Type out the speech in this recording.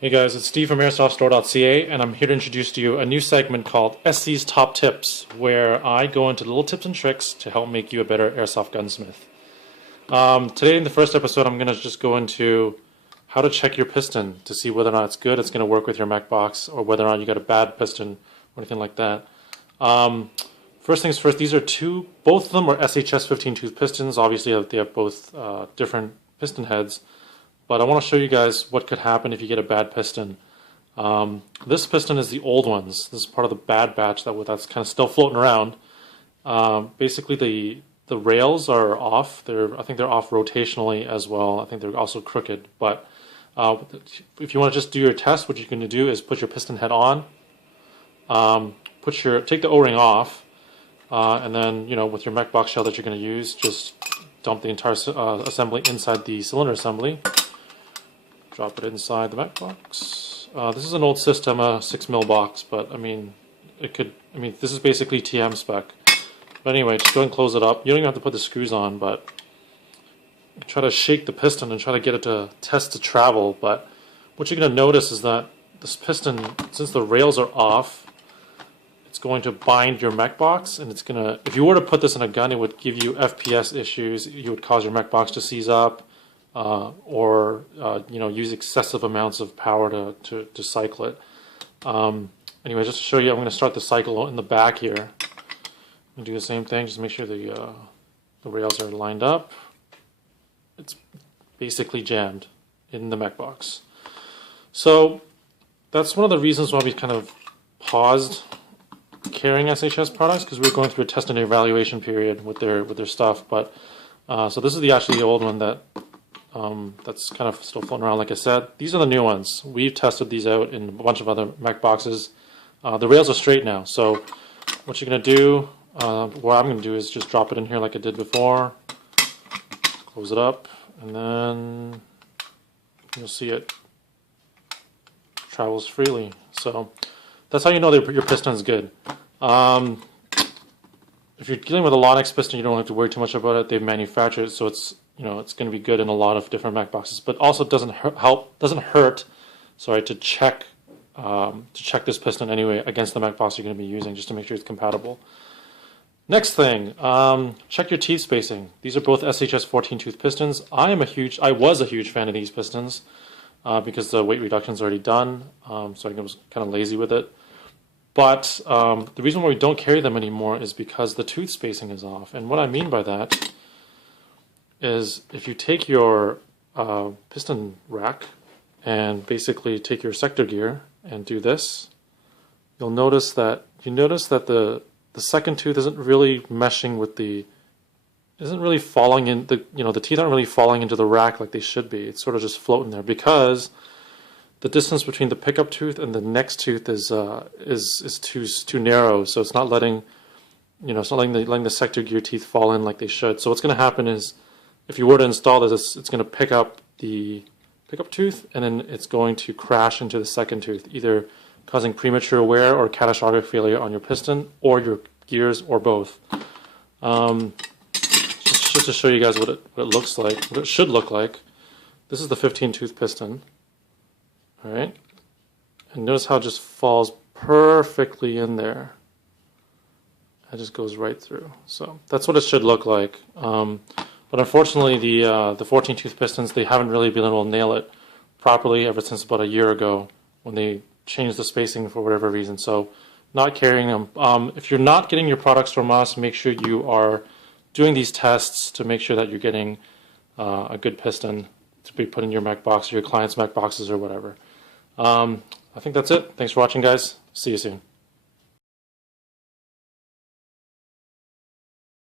Hey guys, it's Steve from AirsoftStore.ca, and I'm here to introduce to you a new segment called SC's Top Tips, where I go into little tips and tricks to help make you a better airsoft gunsmith. Today in the first episode, I'm going to just go into how to check your piston to see whether or not it's good, it's going to work with your mech box, or whether or not you got a bad piston or anything like that. First things first, both of them are SHS 15 tooth pistons. Obviously, they have both different piston heads. But I want to show you guys what could happen if you get a bad piston. This piston is the old ones. This is part of the bad batch that's kind of still floating around. Basically, the rails are off. I think they're off rotationally as well. I think they're also crooked. But if you want to just do your test, what you're going to do is put your piston head on, take the O-ring off, and then with your mech box shell that you're going to use, just dump the entire assembly inside the cylinder assembly. Drop it inside the mech box. This is an old system, a 6mm box, but this is basically TM spec. But anyway, just go ahead and close it up. You don't even have to put the screws on, but try to shake the piston and try to get it to test to travel. But what you're going to notice is that this piston, since the rails are off, it's going to bind your mech box, and if you were to put this in a gun, it would give you FPS issues. You would cause your mech box to seize up. Or use excessive amounts of power to cycle it. Anyway, just to show you, I'm going to start the cycle in the back here. And do the same thing, just make sure the rails are lined up. It's basically jammed in the mech box. So that's one of the reasons why we kind of paused carrying SHS products, because we were going through a test and evaluation period with their stuff. But so this is actually the old one that's kind of still floating around. Like I said, these are the new ones. We've tested these out in a bunch of other mech boxes. The rails are straight now, so what you're going to do, what I'm going to do is just drop it in here like I did before, close it up, and then you'll see it travels freely. So that's how you know that your piston is good. If you're dealing with a Lonix piston, you don't have to worry too much about it. They've manufactured it, so it's going to be good in a lot of different mech boxes. But also, it doesn't hurt. Sorry, to check this piston anyway against the mech box you're going to be using, just to make sure it's compatible. Next thing, check your teeth spacing. These are both SHS 14 tooth pistons. I was a huge fan of these pistons because the weight reduction is already done. So I was kind of lazy with it. But the reason why we don't carry them anymore is because the tooth spacing is off. And what I mean by that is if you take your piston rack and basically take your sector gear and do this, you'll notice that the second tooth isn't really meshing with isn't really falling in the teeth aren't really falling into the rack like they should be. It's sort of just floating there because the distance between the pickup tooth and the next tooth is too narrow, so it's not letting the sector gear teeth fall in like they should. So what's going to happen is, if you were to install this, it's going to pick up the pickup tooth, and then it's going to crash into the second tooth, either causing premature wear or catastrophic failure on your piston or your gears, or both. Just to show you guys what it looks like, what it should look like. This is the 15 tooth piston. All right, and notice how it just falls perfectly in there. It just goes right through. So that's what it should look like. But unfortunately, the 14 tooth pistons, they haven't really been able to nail it properly ever since about a year ago when they changed the spacing for whatever reason. So not carrying them. If you're not getting your products from us, make sure you are doing these tests to make sure that you're getting a good piston to be put in your mech box or your client's mech boxes or whatever. I think that's it. Thanks for watching, guys. See you soon.